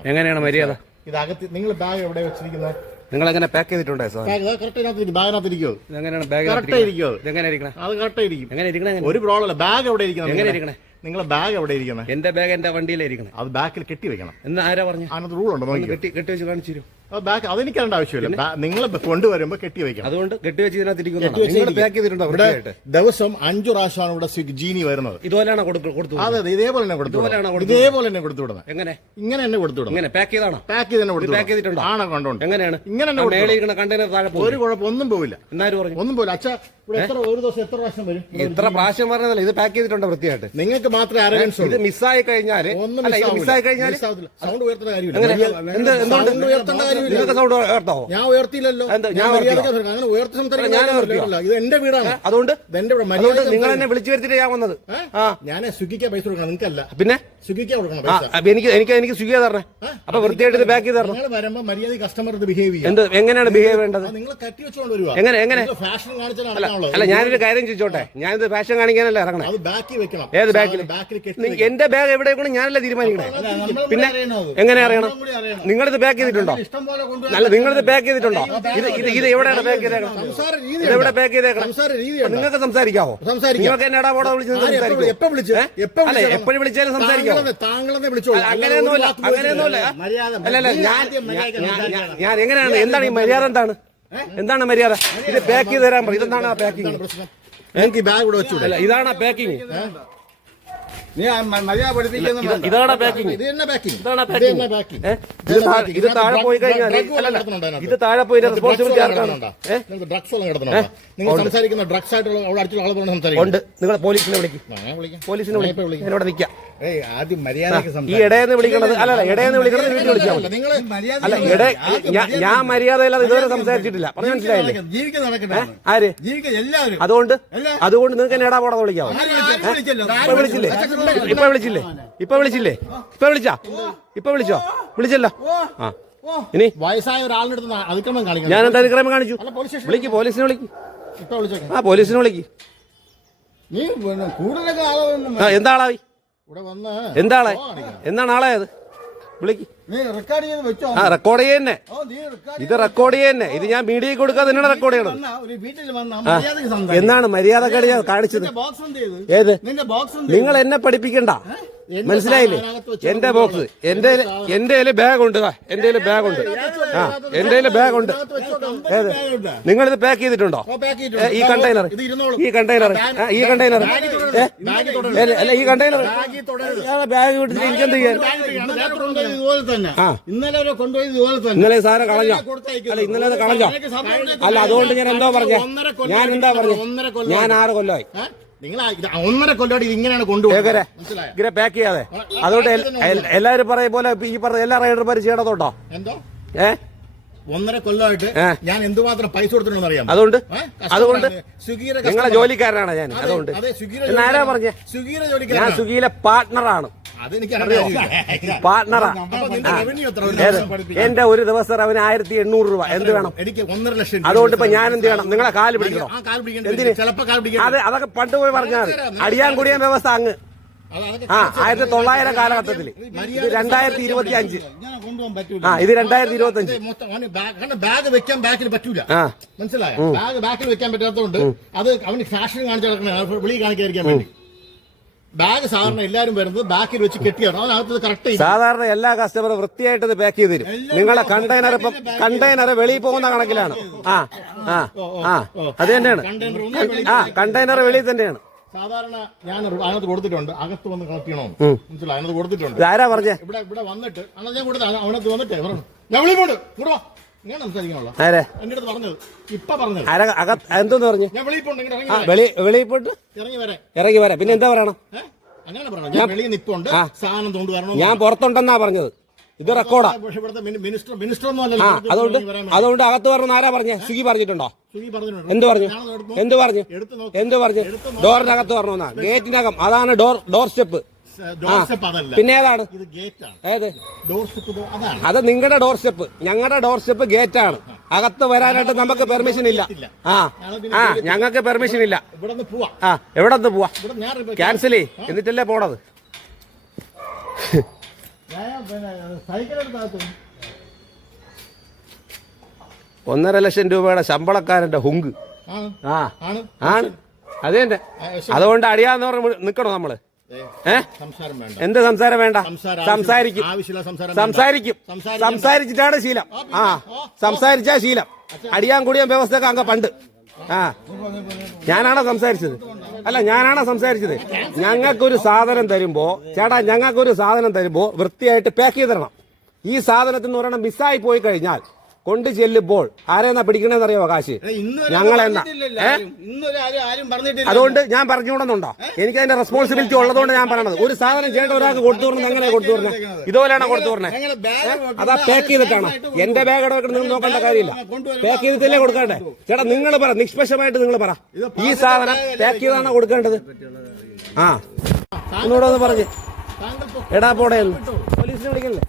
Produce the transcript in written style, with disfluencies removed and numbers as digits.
വെക്കണം. എങ്ങനെയാണ് മര്യാദ? ഇതകത്ത് നിങ്ങൾ ബാഗ് എവിടെ വെച്ചിരിക്കുന്നത്? നിങ്ങൾ എങ്ങനെ പാക്ക് ചെയ്തിട്ടുണ്ടോ ബാഗിനകത്തിരിക്കും. എങ്ങനെയാണ് ബാഗ് കറക്റ്റ് ആയിരിക്കും. എങ്ങനെ ഇരിക്കണേ? അത് കറക്റ്റ് ആയിരിക്കും. എങ്ങനെ ഇരിക്കണേ? ഒരു പ്രോബ്ലം ഇല്ല. ബാഗ് എവിടെ ഇരിക്കണം? എങ്ങനെ ഇരിക്കണേ? നിങ്ങളെ ബാഗ് എവിടെ ഇരിക്കുന്നത്? എന്റെ ബാഗ് എന്റെ വണ്ടിയിലായിരിക്കണം. അത് ബാക്കിൽ കെട്ടി വെക്കണം എന്ന് ആരാ പറഞ്ഞു? അതിനകത്ത് റൂൾ ഉണ്ടോ? കെട്ടി വെച്ച് കാണിച്ചു തരും. ബാഗ് അതെനിക്കറിയേണ്ട ആവശ്യമില്ല. നിങ്ങൾ കൊണ്ടുവരുമ്പോ കെട്ടി വെക്കണം. അതുകൊണ്ട് കെട്ടി വെച്ച് ഇതിനകത്ത് പാക്ക് ചെയ്തിട്ടുണ്ടോ? ദിവസം 5 പ്രാവശ്യമാണ് ഇവിടെ ജീനി വരുന്നത്. ഇതുപോലെയാണ് കൊടുത്തു? അതെ, ഇതേപോലെ തന്നെ കൊടുത്തു. ഇതേപോലെ തന്നെ കൊടുത്തു വിടുന്നത്. എങ്ങനെ? ഇങ്ങനെ തന്നെ കൊടുത്തു വിടുന്നത്. എങ്ങനെ പാക്ക് ചെയ്താണോ? പാക്ക് ചെയ്ത് തന്നെ കൊടുത്തു. പാക്ക് ചെയ്തിട്ടുണ്ടോ? ആണോ? കണ്ടോണ്ട്. എങ്ങനെയാണ്? ഇങ്ങനെ തന്നെ കണ്ടെയ്നർ താഴെ ഒരു കുഴപ്പം ഒന്നും പോവില്ല. എന്നാരും പറഞ്ഞു? ഒന്നും പോവില്ല. അച്ഛാ, ഒരു ദിവസം എത്ര പ്രാവശ്യം വരും? എത്ര പ്രാവശ്യം പറഞ്ഞതല്ല, ഇത് പാക്ക് ചെയ്തിട്ടുണ്ടോ വൃത്തിയായിട്ട്? നിങ്ങൾക്ക് മാത്രമേ അരഗൻസ്. ഇത് മിസ്സായി കഴിഞ്ഞാൽ സൗണ്ട് ഉയർത്തേണ്ട കാര്യമില്ല. സൗണ്ട് ഉയർത്താവോ? ഞാൻ ഉയർത്തിയില്ലല്ലോ. അങ്ങനെ ഉയർത്തി സംസാരിക്കില്ല. ഇത് എന്റെ വീടാണ്. അതുകൊണ്ട് എന്റെ നിങ്ങൾ എന്നെ വിളിച്ചു വരുത്തിട്ട് ഞാൻ വന്നത്. ഞാൻ സ്വിഗ്ഗിക്ക് പൈസ കൊടുക്കണം, നിങ്ങൾക്കല്ല. പിന്നെ സ്വിഗ്ഗിക്ക് കൊടുക്കണം. എനിക്ക് സ്വിഗ്ഗി തരണേ. അപ്പൊ വൃത്തിയായിട്ട് ഇത് പാക്ക് ചെയ്ത് തരണം. നിങ്ങൾ വരുമ്പോ മര്യാദ കസ്റ്റമർ ബിഹേവ് ചെയ്യും. എന്ത് എങ്ങനെയാണ് ബിഹേവ് ചെയ്യേണ്ടത്? നിങ്ങൾ കട്ടി വെച്ചുകൊണ്ട് വരുവാ. എങ്ങനെ ഫാഷൻ കാണിച്ചാൽ അല്ല, ഞാനൊരു കാര്യം ചോദിച്ചോട്ടെ. ഞാനിത് ഫാഷൻ കാണിക്കാനല്ല ഇറങ്ങണം. അത് ബാക്കി വെക്കണം. ഏത് ബാക്കിൽ? എന്റെ ബാഗ് എവിടെ വെക്കണം ഞാനല്ലേ തീരുമാനിക്കണേ. പിന്നെ എങ്ങനെ അറിയണം? നിങ്ങളിത് പാക്ക് ചെയ്തിട്ടുണ്ടോ? അല്ല, നിങ്ങളിത് പാക്ക് ചെയ്തിട്ടുണ്ടോ? ഇത് എവിടെയാണ് പാക്ക് ചെയ്തേക്കണം? ഇതെവിടെ പാക്ക് ചെയ്തേക്കണം? നിങ്ങൾക്ക് സംസാരിക്കാവോ? നിങ്ങൾക്ക് എന്നെ ഇടാ പോടാ വിളിച്ച് അല്ല, എപ്പോഴും വിളിച്ചാലും സംസാരിക്കാവോ? അങ്ങനെയൊന്നുമില്ല. അല്ലല്ല, ഞാൻ എങ്ങനെയാണ്? എന്താണ് ഈ മര്യാദ? എന്താണ് മര്യാദ? ഇത് പാക്ക് ചെയ്ത് തരാൻ പറയും. ഇതെന്താണ് ആ പാക്കിങ്? എനിക്ക് ബാഗ് ഇവിടെ വെച്ചു. അല്ല, ഇതാണ് പാക്കിങ്. ഇതാണ് പാക്കിങ്. ഇത് താഴെ പോയി കഴിഞ്ഞാൽ ഇത് താഴെ പോയി റെസ്പോൺസിബിലിറ്റി ആർക്കാണ്? ഡ്രഗ്സ് എല്ലാം കിടത്തുന്നുണ്ടോ? നിങ്ങൾ സംസാരിക്കുന്ന ഡ്രഗ്സ് ആയിട്ടുള്ള അവിടെ അടുത്തുള്ള ആളുകൾ സംസാരിക്കും. നിങ്ങൾ പോലീസിനെ വിളിക്കും. പോലീസിനെ വിളിക്കും. എന്നോട് നിൽക്കാം. ആദ്യം മര്യാദയ്ക്ക് ഈ ഇടയെന്ന് വിളിക്കണത് അല്ലല്ല, ഇടയെന്ന് വിളിക്കണത് വീട്ടിൽ വിളിച്ചാൽ മതി. അല്ല, ഞാൻ മര്യാദയില്ലാതെ ഇതുവരെ സംസാരിച്ചിട്ടില്ല. പറഞ്ഞു മനസ്സിലായില്ലേ? ആര്? അതുകൊണ്ട് നിങ്ങൾക്ക് എന്നെ ഇടാ പോടാതെ വിളിക്കാവോ? ഇപ്പൊ വിളിച്ചോ? വിളിച്ചല്ലോ. ആ, ഇനി വയസ്സായ ഒരാളിനടുത്ത് അതിക്രമം കാണിക്കണം. ഞാൻ എന്താ അതിക്രമം കാണിച്ചു? പോലീസിനെ വിളിക്കും. ആ, പോലീസിനെ വിളിക്കും. എന്താ ആളായി? എന്താണ് ആളായത്? വിളിക്ക്. ആ, റെക്കോർഡ് ചെയ്യന്നെ. ഇത് റെക്കോർഡ് ചെയ്യന്നെ. ഇത് ഞാൻ മീഡിയയിൽ കൊടുക്കാതെ തന്നെയാണ് റെക്കോർഡ് ചെയ്യണത്. എന്നാണ് മര്യാദ കാണിച്ചത്? ഏത്? നിങ്ങൾ എന്നെ പഠിപ്പിക്കണ്ട, മനസ്സിലായില്ലേ? എന്റെ ബോക്സ്, എന്റെ ബാഗ് ഉണ്ട്. എന്റെ ബാഗ് ഉണ്ട്. ആ, എന്റെ ബാഗ് ഉണ്ട്. ഏത്? നിങ്ങളിത് പാക്ക് ചെയ്തിട്ടുണ്ടോ? ഈ കണ്ടെയ്നർ അല്ല, ഈ കണ്ടെയ്നർ ബാഗ് വിട്ടിട്ട് എനിക്കെന്ത് ചെയ്യാൻ? ഇന്നലെ സാധനം കളഞ്ഞോ? അല്ല, ഇന്നലെ അത് കളഞ്ഞോ? അല്ല, അതുകൊണ്ട് ഞാൻ എന്താ പറഞ്ഞ? ഞാൻ 6 കൊല്ലമായി. നിങ്ങൾ 1.5 കൊല്ലമായിട്ട് ഇത് ഇങ്ങനെയാണ് കൊണ്ടുപോകുന്നത്. ഇങ്ങനെ പാക്ക് ചെയ്യാതെ. അതുകൊണ്ട് എല്ലാവരും പറയും പോലെ ഈ പറഞ്ഞ എല്ലാ റൈഡർമാരും ചെയ്യണതുണ്ടോ? എന്തോ 1.5 കൊല്ലമായിട്ട് ഞാൻ എന്തുമാത്രം പൈസ കൊടുത്തിട്ടുണ്ടെന്ന് അറിയാം. അതുകൊണ്ട് സ്വിഗ്ഗിയുടെ നിങ്ങളെ ജോലിക്കാരനാണ് ഞാൻ. അതുകൊണ്ട് ആരാ പറഞ്ഞേ? ഞാൻ സ്വിഗ്ഗിയിലെ പാർട്ട്ണറാണ്. പാർട്ട്ണറാ. എന്റെ ഒരു ദിവസം അവന് 1800 രൂപ. എന്ത് വേണം? എനിക്ക് 1.5 ലക്ഷം. അതുകൊണ്ട് ഇപ്പൊ ഞാൻ എന്ത് ചെയ്യണം? നിങ്ങളെ കാല് പിടിക്കണോ? എന്തിന്? അതൊക്കെ പണ്ട് പോയി പറഞ്ഞാൽ അടിയാൻ കുടിയാൻ വ്യവസ്ഥ അങ്ങ് 1900 കാലഘട്ടത്തിൽ. ഇത് 2025. ഇത് 2025. ബാഗ് വെക്കാൻ ബാക്കിൽ പറ്റൂല, മനസ്സിലായോ? ബാഗിൽ വെക്കാൻ പറ്റാത്തതുകൊണ്ട് അത് അവന് ഫാഷൻ കാണിച്ചു നടക്കണ, വിളി കാണിക്കാതിരിക്കാൻ വേണ്ടി. ബാഗ് സാധാരണ എല്ലാരും വരുന്നത് ബാക്കിൽ വെച്ച് കെട്ടിയാണ്. അതിനകത്ത് കറക്റ്റ്. സാധാരണ എല്ലാ കസ്റ്റമറും വൃത്തിയായിട്ട് ഇത് പാക്ക് ചെയ്ത് തരും. നിങ്ങളെ കണ്ടെയ്നർ വെളിയിൽ പോകുന്ന കണക്കിലാണ്. അത് തന്നെയാണ്. കണ്ടെയ്നർ വെളിയിൽ തന്നെയാണ്. സാധാരണ ഞാൻ അതിനകത്ത് കൊടുത്തിട്ടുണ്ട്. അകത്ത് വന്ന് കളക്ട് ചെയ്യണോ? മനസ്സിലായി? അതിനകത്ത് കൊടുത്തിട്ടുണ്ട്. ആരാ പറഞ്ഞേ? ഇവിടെ വന്നിട്ട് ഞാൻ കൊടുത്ത അവനകത്ത് വന്നിട്ട് ഞാൻ വിളിപ്പോണ്ട് കൂടെ ഞാൻ സംസാരിക്കണല്ലോ. എന്റെ അടുത്ത് പറഞ്ഞത് ഇപ്പൊ പറഞ്ഞത് എന്തോന്ന് പറഞ്ഞു? ഞാൻ വെളിപ്പോണ്ട് വെളിയിപ്പോട്ട് ഇറങ്ങി വരാം. പിന്നെ എന്താ പറയണം? അങ്ങനെ പറഞ്ഞു. ഞാൻ വെളിയിൽ നിപ്പുണ്ട്, സാധനം കൊണ്ടുവരണം. ഞാൻ പുറത്തുണ്ടെന്നാ പറഞ്ഞത്. ഇത് റെക്കോർഡാ. അതുകൊണ്ട് അകത്ത് പറഞ്ഞു. ആരാ പറഞ്ഞേ? സ്വിഗ്ഗി പറഞ്ഞിട്ടുണ്ടോ? എന്ത് പറഞ്ഞു? ഡോറിനകത്ത് പറഞ്ഞാ ഗേറ്റിനകം. അതാണ് ഡോർ സ്റ്റെപ്പ്. പിന്നെ ഏതാണ്? ഏത്? അത് നിങ്ങളുടെ ഡോർ സ്റ്റെപ്പ്. ഞങ്ങളുടെ ഡോർ സ്റ്റെപ്പ് ഗേറ്റാണ്. അകത്ത് വരാനായിട്ട് നമുക്ക് പെർമിഷൻ ഇല്ല. ഞങ്ങൾക്ക് പെർമിഷൻ ഇല്ല. എവിടെ നിന്ന് പോവാ? ക്യാൻസൽ ചെയ്യ്, എന്നിട്ടല്ലേ പോണത്. പിന്നെ സൈക്കിൾ എടുത്താകത്ത് 1.5 ലക്ഷം രൂപയുടെ ശമ്പളക്കാരന്റെ ഹുങ്ക്. ആ ആണ് അത് തന്നെ. അതുകൊണ്ട് അടിയാന്ന് പറഞ്ഞ് നിക്കണോ നമ്മള്? സംസാരം വേണ്ട. എന്ത് സംസാരം വേണ്ട? സംസാരിക്കും. ആവശ്യമില്ല സംസാരം സംസാരിക്കും. സംസാരിച്ചിട്ടാണ് ശീലം. ആ സംസാരിച്ചാ ശീലം. അടിയാൻ കൂടിയ വ്യവസ്ഥയൊക്കെ അങ്ങ് പണ്ട്. ആ ഞാനാണോ സംസാരിച്ചത്? അല്ല, ഞാനാണോ സംസാരിച്ചത്? ഞങ്ങൾക്കൊരു സാധനം തരുമ്പോ ചേട്ടാ, ഞങ്ങൾക്കൊരു സാധനം തരുമ്പോ വൃത്തിയായിട്ട് പാക്ക് ചെയ്ത് തരണം. ഈ സാധനത്തിന് ഒരെണ്ണം മിസ്സായി പോയി കഴിഞ്ഞാൽ കൊണ്ട് ചെല്ലുമ്പോൾ ആരെന്നാ പിടിക്കണേന്ന് അറിയോ കാശ്? ഞങ്ങളെന്നാ. അതുകൊണ്ട് ഞാൻ പറഞ്ഞുകൊണ്ടെന്നുണ്ടോ? എനിക്ക് അതിന്റെ റെസ്പോൺസിബിലിറ്റി ഉള്ളതുകൊണ്ട് ഞാൻ പറയണത്. ഒരു സാധനം ചേട്ടൻ ഒരാൾക്ക് കൊടുത്തു പറഞ്ഞത് അങ്ങനെ കൊടുത്തു പറഞ്ഞത് ഇതുപോലെയാണോ കൊടുത്തു പറഞ്ഞത്? അതാ പാക്ക് ചെയ്തിട്ടാണ്. എന്റെ ബാഗ് ഇടവെക്കണം നിങ്ങൾ നോക്കേണ്ട കാര്യമില്ല. പാക്ക് ചെയ്തിട്ടല്ലേ കൊടുക്കണ്ടേ? ചേട്ടാ നിങ്ങൾ പറ, നിഷ്പക്ഷമായിട്ട് നിങ്ങൾ പറ, ഈ സാധനം പാക്ക് ചെയ്താണോ കൊടുക്കേണ്ടത്? ആ എന്നോടൊന്ന് പറഞ്ഞ് എടാ പോടേ പോലീസിനെ വിളിക്കല്ലേ?